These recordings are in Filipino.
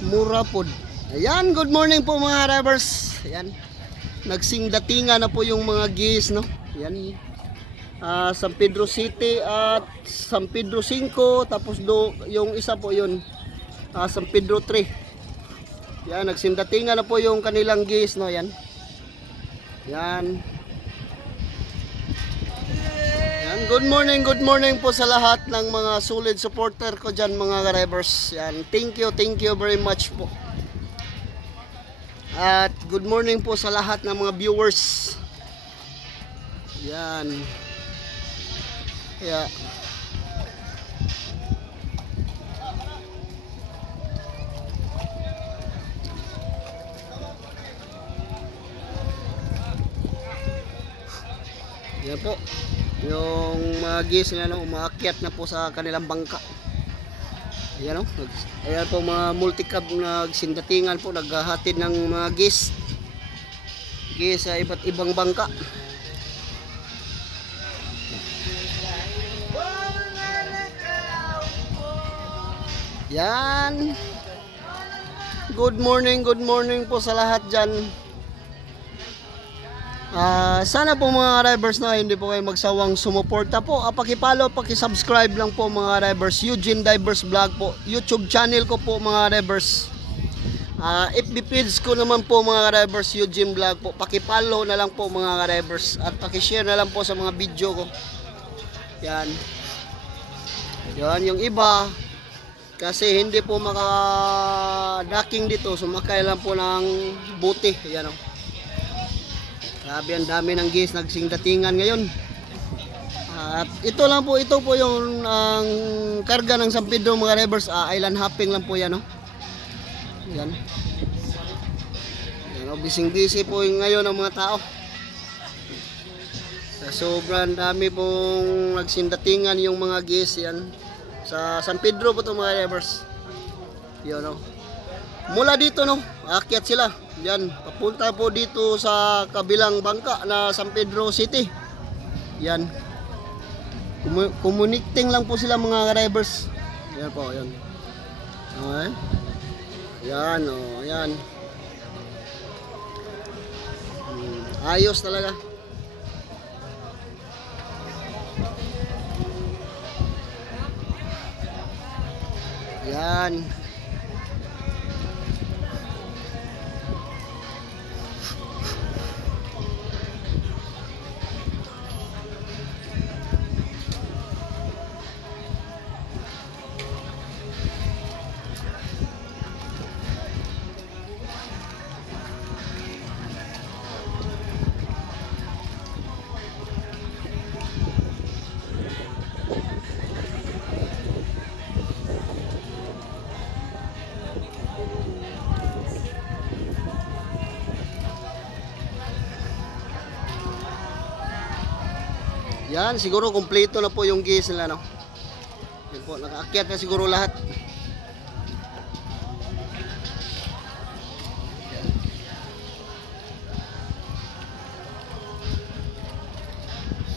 Mura pod. Ayan, good morning po mga drivers. Ayan. Nagsing datinga na po yung mga gis, no? Ayan. Ah, San Pedro City at San Pedro 5 tapos do yung isa po yun ah, San Pedro 3. Yan, nagsindatinga na po yung kanilang gis, no? Yan. Yan. Yan, good morning, good morning po sa lahat ng mga solid supporter ko dyan mga drivers. Yan, thank you, thank you very much po. At good morning po sa lahat ng mga viewers. Yan. Kaya, yan po. Yung mga gis na no, umaakyat na po sa kanilang bangka. Ayan o. Nag- Ayan po mga multicab nagsindatingan po, naghahatid ng mga gis. Gis sa iba't ibang bangka. Yan. Good morning, good morning po sa lahat dyan. Ah, sana po mga drivers na hindi po kayo magsawang sumuporta po. Ah, paki-follow, paki-subscribe lang po mga drivers. Eugene Divers Vlog po. YouTube channel ko po mga drivers. Ah, FB page ko naman po mga drivers Eugene Vlog po. Paki-follow na lang po mga drivers at paki-share na lang po sa mga video ko. Yan. Yan yung iba kasi hindi po maka-docking dito. Sumakay lang po ng buti. Yan o. Grabe ang dami ng gis nagsing datingan ngayon. At ito lang po, ito po yung ang karga ng San Pedro mga rivers, ah, island hopping lang po yan, no? Yan. Yan, oh, bising-busy po yung ngayon ng mga tao. Sa sobrang dami pong nagsindatingan yung mga gis, yan. Sa San Pedro po to mga rivers. Yan, no? Mula dito, no? Akyat sila. Yan, papunta po dito sa kabilang bangka na San Pedro City. Yan. Kumu- Connecting lang po sila mga drivers. Yan po, yan. Okay. Yan, oh, yan. Hmm, ayos talaga. Yan. Yan, siguro kumpleto na po yung gis nila, no? Yan po, nakaakyat na siguro lahat.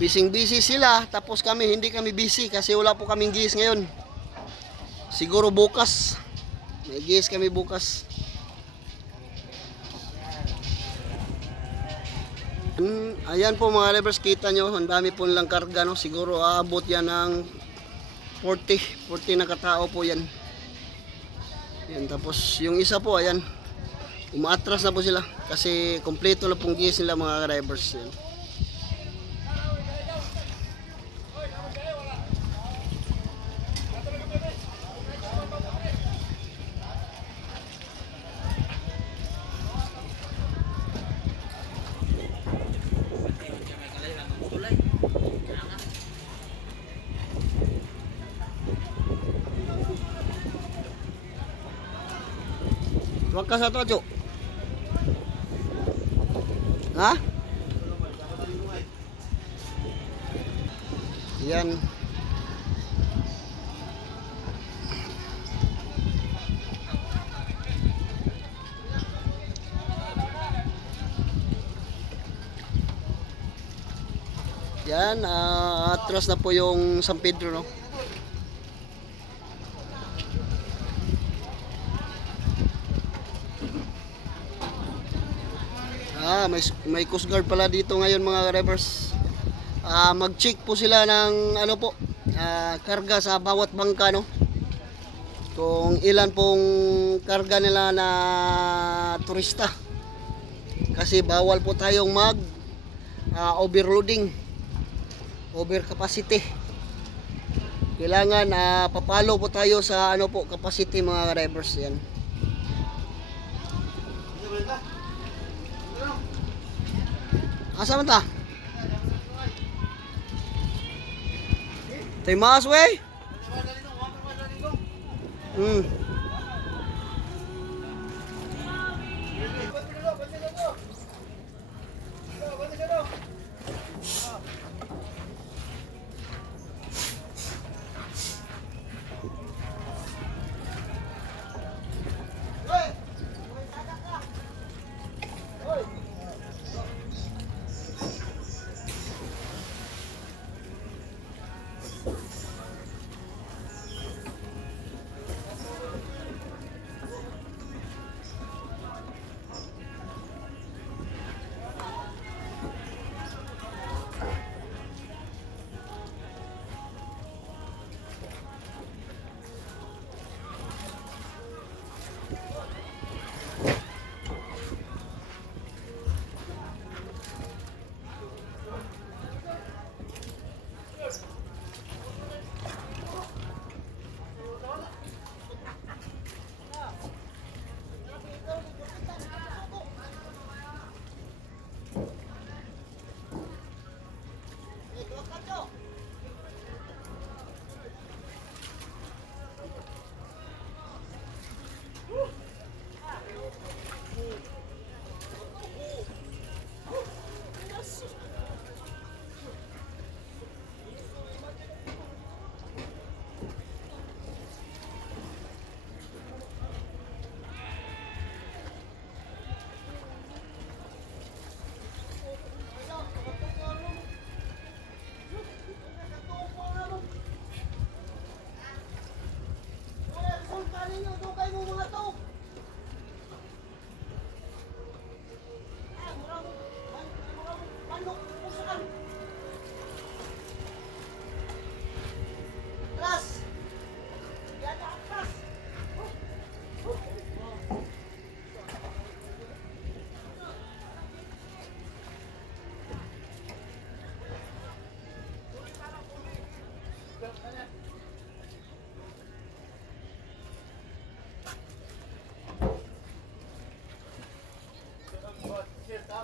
Bising-busy sila, tapos kami, hindi kami busy kasi wala po kaming gis ngayon. Siguro bukas. May gis kami bukas. Mm, ayan po mga levers, kita nyo, ang dami po nilang karga, no? Siguro aabot yan ng 40, 40 na katao po yan. Yan, tapos yung isa po, ayan, umaatras na po sila kasi kompleto na pong gis nila mga drivers. Yan. Huwag ka sa to, Cho. Ha? Yan. Yan, ah, atras na po yung San Pedro, no? May may Coast Guard pala dito ngayon mga drivers. Ah, mag-check po sila ng ano po, ah, karga sa bawat bangka no. Kung ilan pong karga nila na turista. Kasi bawal po tayong mag ah, overloading. Overcapacity. Kailangan ah, papalo po tayo sa ano po capacity mga drivers yan. Asa man ta? Tay mas we. Hmm.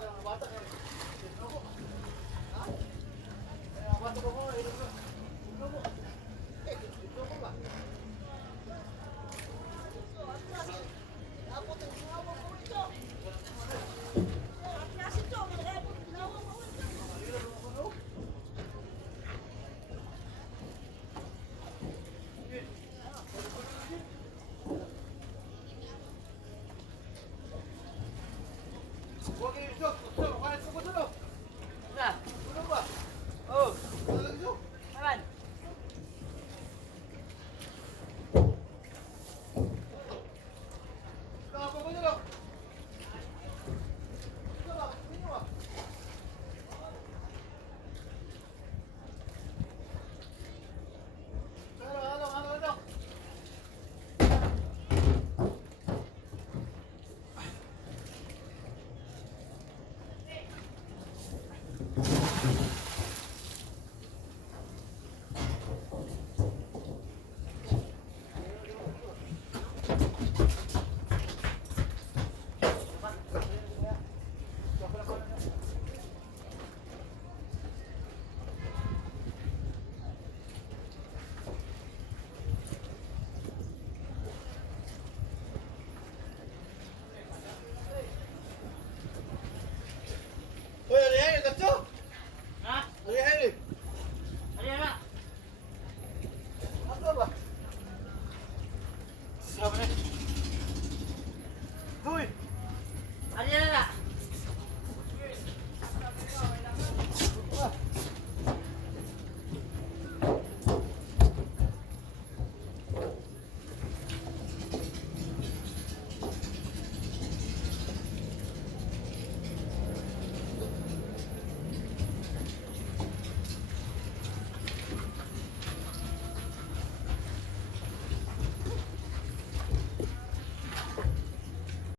Ano ko? Ha? Ano ko? Ano?